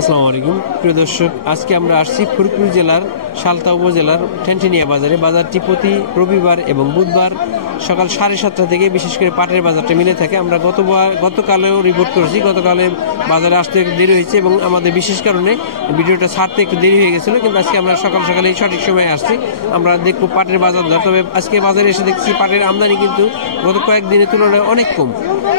আসসালামু আলাইকুম প্রিয় দর্শক, আজকে আমরা আসছি ফরিদপুর জেলার সালতা উপজেলার ঠেনঠেনিয়া বাজারে। বাজারটি প্রতি রবিবার এবং বুধবার সকাল 7:30 থেকে বিশেষ করে পাটের বাজারটা মিলে থাকে। আমরা গতকালেও রিপোর্ট করেছি, গতকালে বাজারে আসতে একটু দেরি হয়েছে এবং আমাদের বিশেষ কারণে ভিডিওটা ছাড়তে একটু দেরি হয়ে গেছিলো, কিন্তু আজকে আমরা সকাল সকালে সঠিক সময়ে আসছি। আমরা দেখবো পাটের বাজার দর। তবে আজকে বাজারে এসে দেখছি পাটের আমদানি কিন্তু গত কয়েকদিনের তুলনায় অনেক কম।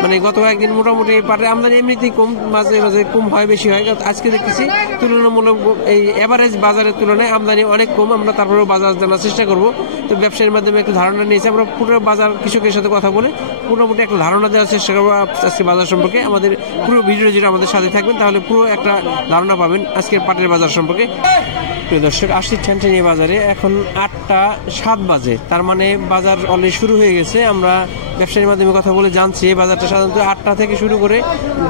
মানে গত কয়েকদিন মোটামুটি পাটের আমদানি এমনিতেই কম, মাঝে মাঝে কম হয়, বেশি হয়। আজকে দেখতেছি তুলনামূলক এই এভারেজ বাজারের তুলনায় আমদানি অনেক কম। আমরা তারপরেও বাজার জানার চেষ্টা করবো। তো ব্যবসায়ীর মাধ্যমে একটু ধারণা নিয়েছি, আমরা পুরো বাজার কৃষকের সাথে কথা বলে মোটামুটি একটা ধারণা দেওয়ার চেষ্টা করবো আজকে বাজার সম্পর্কে। আমাদের পুরো ভিডিও জুড়ে আমাদের সাথে থাকবেন, তাহলে পুরো একটা ধারণা পাবেন আজকের পাটের বাজার সম্পর্কে। প্রিয় দর্শক, আসছি ঠেনঠেনিয়া বাজারে। এখন 8:07 বাজে, তার মানে বাজার অলরেডি শুরু হয়ে গেছে। আমরা ব্যবসায়ীর মাধ্যমে কথা বলে জানছি এই বাজারটা সাধারণত 8টা থেকে শুরু করে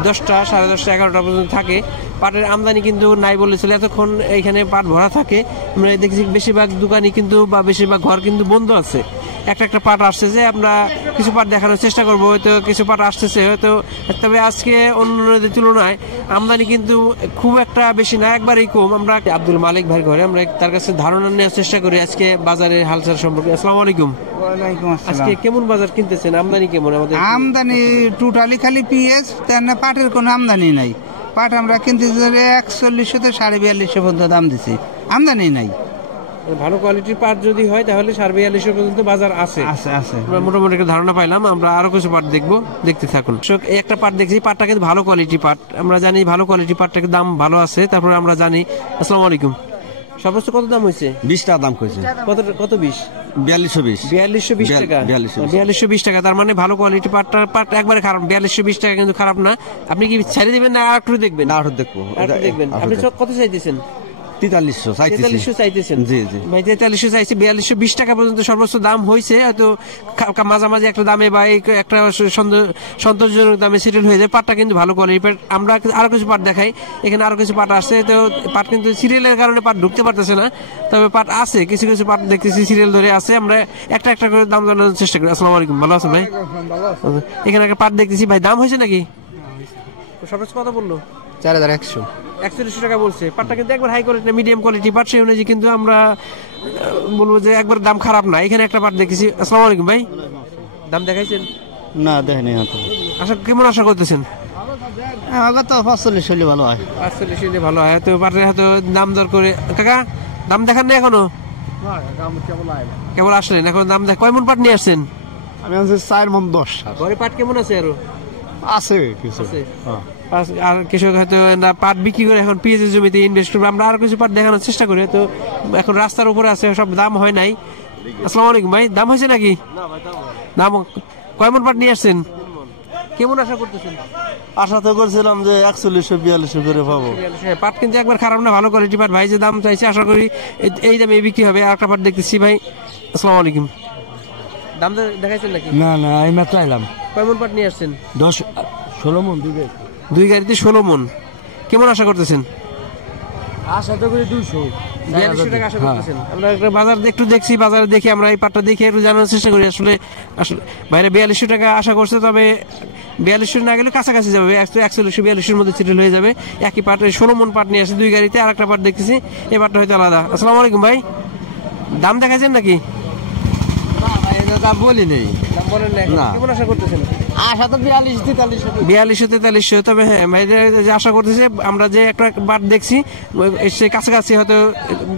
10টা, 10:30, 11টা পর্যন্ত থাকে। পাটের আমদানি কিন্তু নাই বলে চলে, এতক্ষণ এখানে পাট ভরা থাকে। আমরা দেখছি বেশিরভাগ দোকানই কিন্তু বা বেশিরভাগ ঘর কিন্তু বন্ধ আছে। একটা পাট আসতেছে, আমরা কিছু পাট দেখানোর চেষ্টা করবো। হয়তো কিছু পাট আসতেছে হয়তো, তবে আজকে অন্যদের তুলনায় আমদানি কিন্তু খুব একটা বেশি না, একবারেই কম। আমরা আব্দুল মালিক ভাই ঘরে, আমরা তার কাছে ধারণা নেওয়ার চেষ্টা করি আজকে বাজারের হালচাল সম্পর্কে। আসসালামু আলাইকুম। আজকে কেমন বাজার কিনতেছেন? আমদানি কেমন? আমাদের আমদানি টোটালি খালি পিএস, পাটের কোনো আমদানি নাই। পাট আমরা কিনতে 4100 থেকে 4250 পর্যন্ত দাম দিচ্ছি, আমদানি নাই। ভালো কোয়ালিটির পাট যদি হয় তাহলে 4250 পর্যন্ত বাজার আছে। আমরা মোটামুটি একটা ধারণা পাইলাম। আমরা আরো কিছু পাট দেখবো, দেখতে থাকুন। একটা পাট দেখছি, পাটটা কিন্তু ভালো কোয়ালিটি পাট। আমরা জানি ভালো কোয়ালিটি পাটটার দাম ভালো আছে। তারপরে আমরা জানি। আসসালামু আলাইকুম। সর্বোচ্চ কত দাম হয়েছে? 20 টাকা দাম করেছে। কত 20? 4220 টাকা। 4220 টাকা, তার মানে ভালো কোয়ালিটি পাট একবারে খারাপ। 4220 টাকা কিন্তু খারাপ না। আপনি কি ছেড়ে দিবেন না আর একটু দেখবেন? না, আর দেখবো। আপনি কত চাইতেছেন? 4300 চাইতেছেন। জি জি ভাই 4300 চাইছে। 4220 টাকা পর্যন্ত সর্বোচ্চ দাম হয়েছে। হয়তো মাঝামাঝি একটা দামে বা একটা সন্তোষজনক দামে সেটেল হয়ে যায়। পাটটা কিন্তু ভালো কোয়ালিটি পাট। আমরা আরো কিছু পাট দেখাই, এখানে আরো কিছু পাট আসছে। তো পাট কিন্তু সিরিয়ালের কারণে পাট ঢুকতে পারতেছে না, তবে পাট আছে, কিছু কিছু পাট দেখতেছি সিরিয়াল ধরে আছে। আমরা একটা করে দাম জানার চেষ্টা করি। আসসালামু আলাইকুম, ভালো আছেন ভাই? এখানে একটা পাট দেখতেছি ভাই, দাম হয়েছে নাকি? সর্বোচ্চ কত বললো? 4100 4100 টাকা বলছে। পাটটা কিন্তু একবার হাই কোয়ালিটি, মিডিয়াম কোয়ালিটি পাট, সেই অনুযায়ী কিন্তু আমরা বলবো যে একবার দাম খারাপ না। এখানে একটা পাট দেখেছি। আসসালামু আলাইকুম ভাই, দাম দেখাইছেন? না, দেখেনি। কেমন আশা করতেছেন? আমাকে তো 45 হলে ভালো হয়। 45 হলে ভালো হয়। তো পাটের হয়তো দাম দর করে। কাকা, দাম দেখান না এখনো? কেবল আসলেন, এখন দাম দেখ। কয় মন পাট নিয়ে আসছেন? আমি আনছি 4 মন 10। ঘরে পাট কেমন আছে? আরো আছে কিছু। আর কৃষক হয়তো পাট বিক্রি করে এখন পেঁয়াজের জমিতে ইনভেস্ট করবে। আমরা আরো কিছু পাট দেখানোর চেষ্টা করি। তো এখন রাস্তার উপরে আছে, সব দাম হয় নাই। আসসালামু আলাইকুম ভাই, দাম হয়েছে নাকি? দাম কয় মন পাট নিয়ে আসছেন? কেমন আশা করতেছেন? আশা তো করছিলাম যে 4100-4200 করে পাবো। পাট কিন্তু একবার খারাপ না, ভালো কোয়ালিটি পাট। ভাই যে দাম চাইছে, আশা করি এই দামে বিক্রি হবে। আর একটা পাট দেখতেছি ভাই। আসসালামু আলাইকুম। দাম দেখাইছেন নাকি? না, আমি মাত্র আইলাম। কয় মন পাট নিয়ে আসছেন? 16 মন। দুই গাড়িতে 16 মন। কেমন আশা করতেছেন? আশা তো করি 4200 টাকা আশা করতেছেন। আমরা একটা বাজার একটু দেখছি, বাজারে দেখি, আমরা এই পাটটা দেখে একটু জানার চেষ্টা করি। আসলে বাইরে 4200 টাকা আশা করছে, তবে 4200 না গেলে কাছাকাছি যাবে। 4142 মধ্যে সেটেল হয়ে যাবে। একই পাট 16 মন পাট নিয়ে আসে দুই গাড়িতে। আর একটা পাট দেখতেছি, এই পাটটা হয়তো আলাদা। আসসালামু আলাইকুম ভাই, দাম দেখাইছেন নাকি? দাম বলি নেই। কেমন আশা করতেছেন? আশা তো 4200-4300। তবে হ্যাঁ, ভাইদের যে আশা করতেছে, আমরা যে একটা পাট দেখছি সে কাছাকাছি হয়তো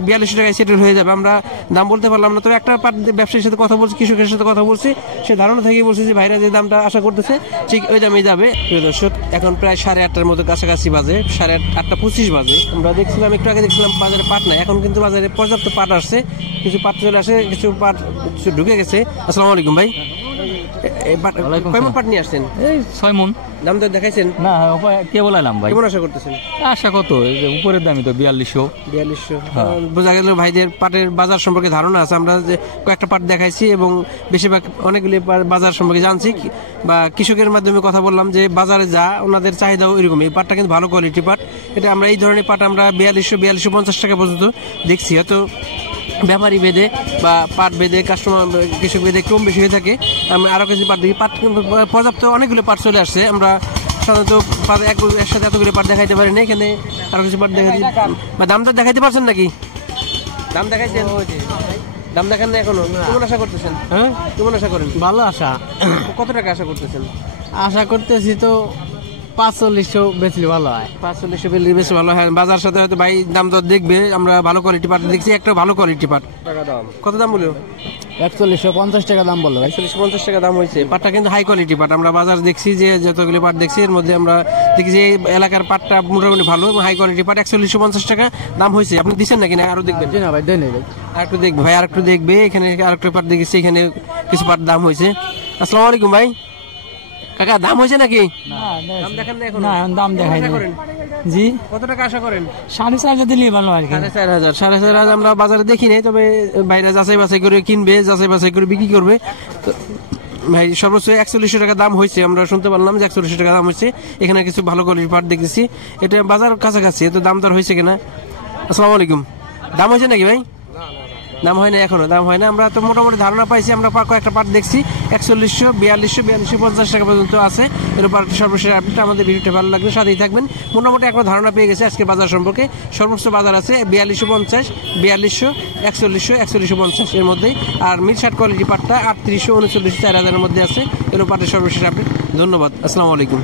4200 টাকায় সেটেল হয়ে যাবে। আমরা দাম বলতে পারলাম না, তবে একটা পাট ব্যবসায়ীর সাথে কথা বলছি, কৃষকের সাথে কথা বলছি, সে ধারণা থেকেই বলছে যে ভাইরা যে দামটা আশা করতেছে ঠিক ওই দামেই যাবে। প্রিয় দর্শক, এখন প্রায় 8:30টার মতো কাছাকাছি বাজে, 8:25 বাজে। আমরা দেখছিলাম, একটু আগে দেখছিলাম বাজারে পাট নাই, এখন কিন্তু বাজারে পর্যাপ্ত পাট আসছে। কিছু পাট চলে আসে, কিছু পাট ঢুকে গেছে। আসসালামু আলাইকুম ভাই, কয়মন পাট নিয়ে আসছেন? 6 মন। দাম দর দেখাইছেন? না, কে বলাইলাম ভাই। কেমন আশা করতেছেন? আশা কত? উপরের দামই তো 4200। বোঝা গেল ভাইদের পাটের বাজার সম্পর্কে ধারণা আছে। আমরা যে কয়েকটা পাট দেখাইছি এবং বেশিরভাগ অনেকগুলি বাজার সম্পর্কে জানছি, বা কৃষকের মাধ্যমে কথা বললাম যে বাজারে যা ওনাদের চাহিদাও এরকম। এই পাটটা কিন্তু ভালো কোয়ালিটি পাট। এটা আমরা এই ধরনের পাট আমরা 4200-4250 টাকা পর্যন্ত দেখছি। হয়তো ব্যাপারী বেদে বা পাট বেদে, কাস্টমার কৃষক বেদে কম বেশি হয়ে থাকে। আমরা আরো কিছু পাট দেখি, পাট পর্যাপ্ত অনেকগুলো পাট চলে আসছে। আমরা সাধারণত একসাথে এতগুলো পাট দেখাইতে পারি না, এখানে আরো কিছু পাট দেখাই। দামটা দেখাইতে পারছেন নাকি? দাম দেখাইছেন? দাম দেখান না এখনো? কেমন আশা করতেছেন? হ্যাঁ, কেমন আশা করেন? ভালো আশা কত টাকা আশা করতেছেন? আশা করতেছি তো 4500 বেচলে ভালো হয়। 4500 বেশি বেশি ভালো হয়। বাজার সাথে হয়তো ভাই দাম দর দেখবে, আমরা ভালো কোয়ালিটি পাট দেখছি, একটা ভালো কোয়ালিটি পাট। কত দাম বললো? 4150 টাকা দাম বললো ভাই। 4150 টাকা দাম হয়েছে। পাটটা কিন্তু হাই কোয়ালিটি পাট। আমরা বাজার দেখছি যে যতগুলো পাট দেখছি এর মধ্যে আমরা দেখছি এই এলাকার পাটটা মোটামুটি ভালো এবং হাই কোয়ালিটি পাট। 4150 টাকা দাম হয়েছে। আপনি দিচ্ছেন নাকি না আরো দেখবেন? না ভাই, দেন ভাই, আর একটু দেখবে ভাই, আর একটু দেখবে। এখানে আর একটা পাট দেখেছি, এখানে কিছু পাট দাম হয়েছে। আসসালামু আলাইকুম ভাই। কাকা দাম হয়েছে নাকি? দাম দেখেন না এখন? না, দাম দেখাই না। জি, কত টাকা আশা করেন? 4.5 দিলে ভালো হয়। 4500 4500 আমরা বাজারে দেখি নাই, তবে বাইরে যাচাই বাছাই করে কিনবে, যাচাই বাছাই করে বিক্রি করবে। তো ভাই সর্বোচ্চ 4100 টাকা দাম হয়েছে। আমরা শুনতে পারলাম যে 4100 টাকা দাম হয়েছে। এখানে কিছু ভালো কোয়ালিটির পাট দেখতেছি। এটা বাজার কাছাকাছি, এত দাম দর হয়েছে কিনা? আসসালামু আলাইকুম। দাম হয়েছে নাকি ভাই? দাম হয় না এখনো, দাম হয় না। আমরা তো মোটামুটি ধারণা পাইছি, আমরা কয়েকটা পাট দেখছি 4100 4250 টাকা পর্যন্ত আছে। এর উপর সর্বশেষ আপডেট। আমাদের ভিডিওটা ভালো লাগলে সাথেই থাকবেন। মোটামুটি একটা ধারণা পেয়ে গেছে আজকে বাজার সম্পর্কে। সর্বোচ্চ বাজার আছে 4250, 4200, 4100, 4150 এর মধ্যেই। আর মিড শার্ট কোয়ালিটি পাটটা 3800, 3900, 4000 এর মধ্যে আছে। এর উপর সর্বশেষ আপডেট। ধন্যবাদ। আসসালামু আলাইকুম।